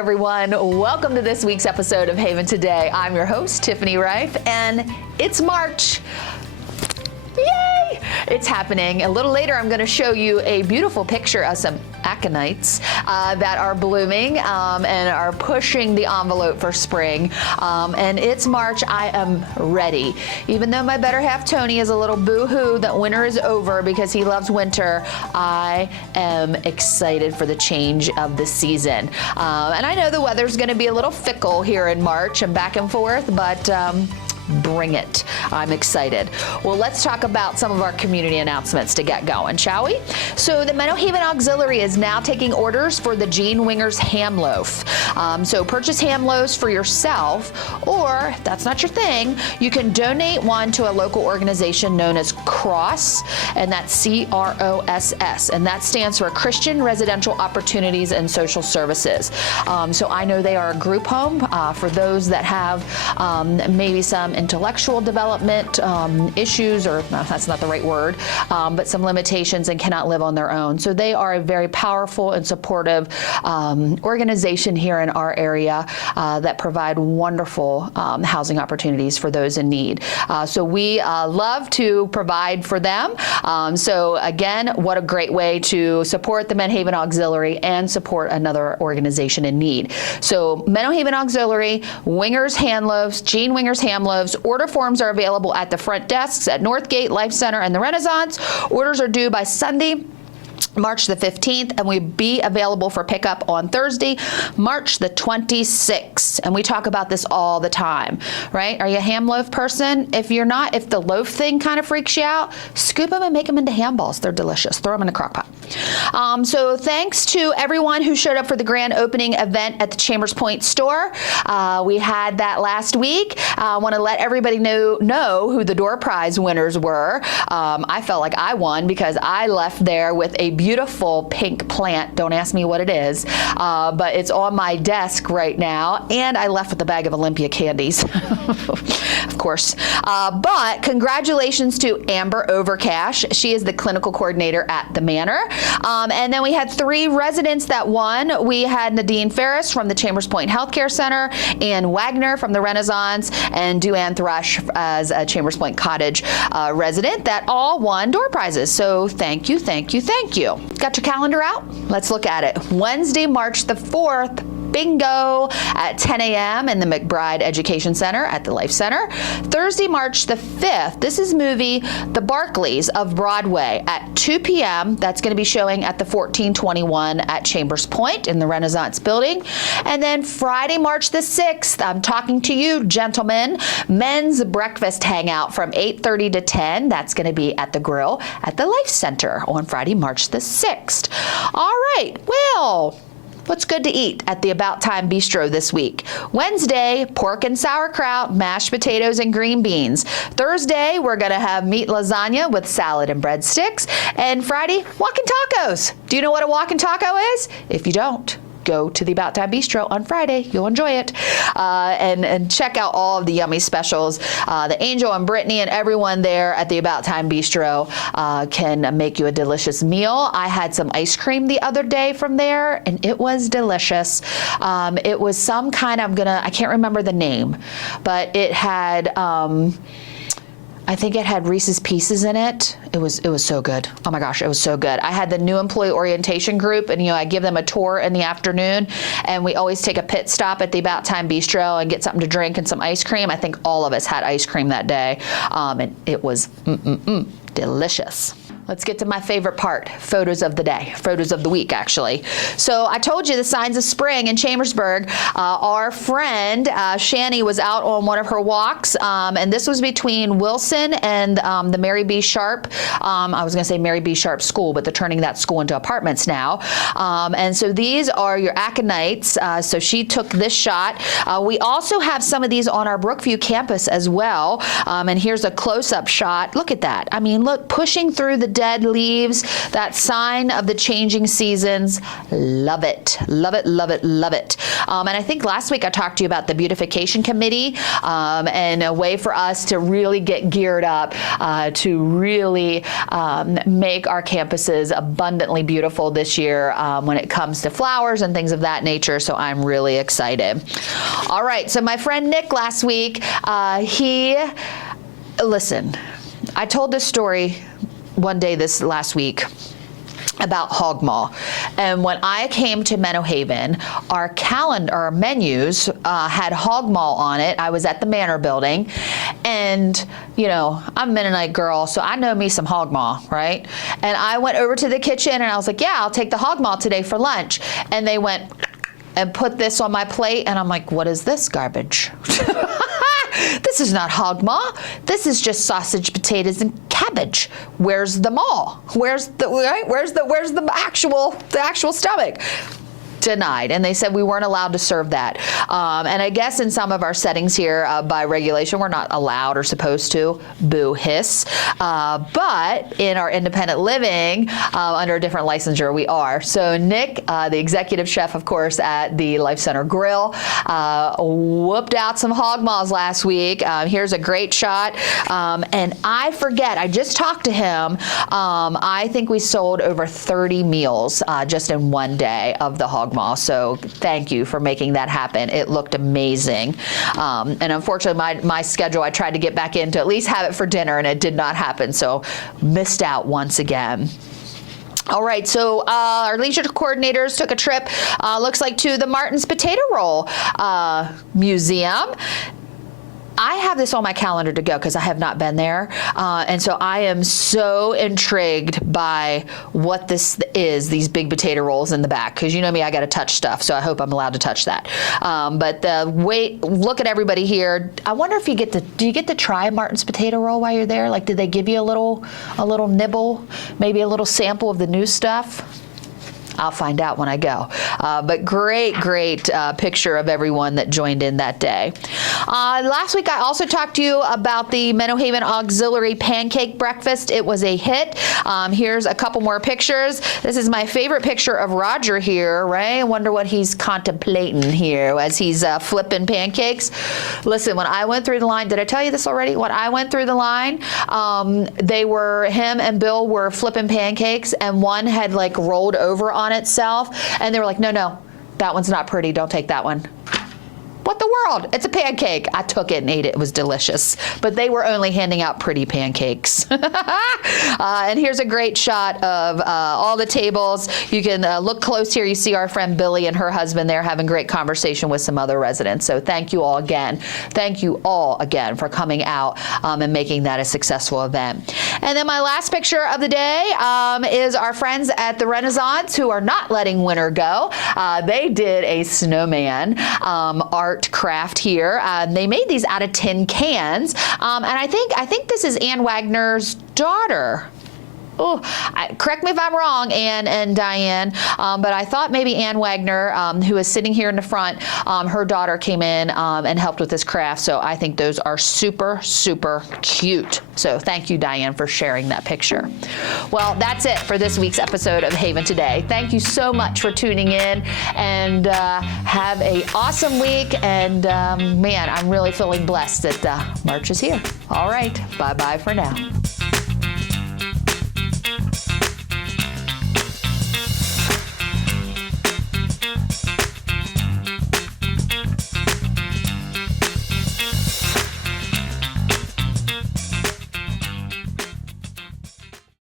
everyone. Welcome to this week's episode of Haven Today. I'm your host, Tiffany Reif, and it's March. Yay! It's happening. A little later, I'm going to show you a beautiful picture of some aconites that are blooming and are pushing the envelope for spring. And it's March. I am ready. Even though my better half, Tony, is a little boo-hoo that winter is over because he loves winter, I am excited for the change of the season. And I know the weather's going to be a little fickle here in March and back and forth, but bring it. I'm excited. Well, let's talk about some of our community announcements to get going, shall we? So the Meadow Haven Auxiliary is now taking orders for the Gene Wingers ham loaf. So purchase ham loaves for yourself, or if that's not your thing, you can donate one to a local organization known as CROSS, and that's C-R-O-S-S, and that stands for Christian Residential Opportunities and Social Services. So I know they are a group home for those that have maybe some intellectual development issues, or no, that's not the right word, but some limitations and cannot live on their own. So they are a very powerful and supportive organization here in our area that provide wonderful housing opportunities for those in need. So we love to provide for them. So again, what a great way to support the Meadow Haven Auxiliary and support another organization in need. So Meadow Haven Auxiliary, Wingers Hand Loaves, Gene Wingers Ham Loaves. Order forms are available at the front desks at Northgate, Life Center, and the Renaissance. Orders are due by Sunday, March the 15th, and will be available for pickup on Thursday, March the 26th. And we talk about this all the time, right? Are you a ham loaf person? If you're not, if the loaf thing kind of freaks you out, scoop them and make them into ham balls. They're delicious. Throw them in a crock pot. So thanks to everyone who showed up for the grand opening event at the Chambers Point store. We had that last week. I want to let everybody know who the door prize winners were. I felt like I won because I left there with a beautiful pink plant. Don't ask me what it is, but it's on my desk right now, and I left with a bag of Olympia candies, of course. But congratulations to Amber Overcash. She is the clinical coordinator at the Manor. And then we had 3 residents that won. We had Nadine Ferris from the Chambers Point Healthcare Center, Ann Wagner from the Renaissance, and Duann Thrush as a Chambers Point Cottage resident that all won door prizes. So thank you, thank you, thank you. Got your calendar out? Let's look at it. Wednesday, March the 4th, bingo at 10 a.m. in the McBride Education Center at the Life Center. Thursday, March the 5th, this is movie The Barkleys of Broadway at 2 p.m. That's going to be showing at the 1421 at Chambers Point in the Renaissance Building. And then Friday, March the 6th, I'm talking to you, gentlemen, men's breakfast hangout from 8:30 to 10. That's going to be at the Grill at the Life Center on Friday, March the 6th. All right, well, what's good to eat at the About Time Bistro this week? Wednesday, pork and sauerkraut, mashed potatoes and green beans. Thursday, we're going to have meat lasagna with salad and breadsticks. And Friday, walking tacos. Do you know what a walking taco is? If you don't, go to the About Time Bistro on Friday. You'll enjoy it. And check out all of the yummy specials. The Angel and Brittany and everyone there at the About Time Bistro can make you a delicious meal. I had some ice cream the other day from there, and it was delicious. It was some kind of, I can't remember the name, but it had, I think it had Reese's Pieces in it. It was so good. Oh my gosh, it was so good. I had the new employee orientation group, and I give them a tour in the afternoon, and we always take a pit stop at the About Time Bistro and get something to drink and some ice cream. I think all of us had ice cream that day, and it was delicious. Let's get to my favorite part, photos of the day, photos of the week, actually. So I told you the signs of spring in Chambersburg. Our friend, Shani, was out on one of her walks, and this was between Wilson and the Mary B. Sharp. I was going to say Mary B. Sharp School, but they're turning that school into apartments now. And so these are your aconites. So she took this shot. We also have some of these on our Brookview campus as well. And here's a close-up shot. Look at that. I mean, look, pushing through the dead leaves, that sign of the changing seasons. Love it, love it, love it, love it. And I think last week I talked to you about the beautification committee and a way for us to really get geared up to really make our campuses abundantly beautiful this year when it comes to flowers and things of that nature. So I'm really excited. All right, so my friend Nick last week, listen, I told this story one day this last week about Hog Maw. And when I came to Meadow Haven, our calendar, our menus had Hog Maw on it. I was at the Manor building, and you know, I'm a Mennonite girl, so I know me some Hog Maw, right? And I went over to the kitchen and I was like, yeah, I'll take the Hog Maw today for lunch. And they went and put this on my plate, and I'm like, what is this garbage? This is not Hog Maw. This is just sausage, potatoes, and cabbage. Where's the maw? Where's the actual stomach? Denied, and they said we weren't allowed to serve that. And I guess in some of our settings here, by regulation, we're not allowed or supposed to. Boo hiss. But in our independent living, under a different licensure, we are. So Nick, the executive chef, of course, at the Life Center Grill, whooped out some hog maws last week. Here's a great shot. And I forget, I just talked to him. I think we sold over 30 meals just in one day of the hog maw. So thank you for making that happen. It looked amazing. And unfortunately, my schedule, I tried to get back in to at least have it for dinner, and it did not happen. So missed out once again. All right, so our leisure coordinators took a trip, looks like to the Martin's Potato Roll Museum. I have this on my calendar to go because I have not been there. And so I am so intrigued by what this is, these big potato rolls in the back. Because you know me, I got to touch stuff. So I hope I'm allowed to touch that. But look at everybody here. I wonder if do you get to try Martin's Potato Roll while you're there? Like, did they give you a little nibble, maybe a little sample of the new stuff? I'll find out when I go. But great picture of everyone that joined in that day. Last week, I also talked to you about the Meadow Haven Auxiliary Pancake Breakfast. It was a hit. Here's a couple more pictures. This is my favorite picture of Roger here, right? I wonder what he's contemplating here as he's flipping pancakes. Listen, when I went through the line, did I tell you this already? When I went through the line, him and Bill were flipping pancakes, and one had like rolled over on itself, and they were like, no, that one's not pretty, don't take that one. What the world? It's a pancake. I took it and ate it. It was delicious. But they were only handing out pretty pancakes. And here's a great shot of all the tables. You can look close here. You see our friend Billy and her husband there having great conversation with some other residents. So thank you all again. Thank you all again for coming out and making that a successful event. And then my last picture of the day is our friends at the Renaissance who are not letting winter go. They did a snowman art craft here. They made these out of tin cans, and I think this is Ann Wagner's daughter. Oh, correct me if I'm wrong, Ann and Diane, but I thought maybe Ann Wagner, who is sitting here in the front, her daughter came in and helped with this craft, so I think those are super, super cute. So thank you, Diane, for sharing that picture. Well, that's it for this week's episode of Haven Today. Thank you so much for tuning in, and have an awesome week, and man, I'm really feeling blessed that March is here. All right, bye-bye for now.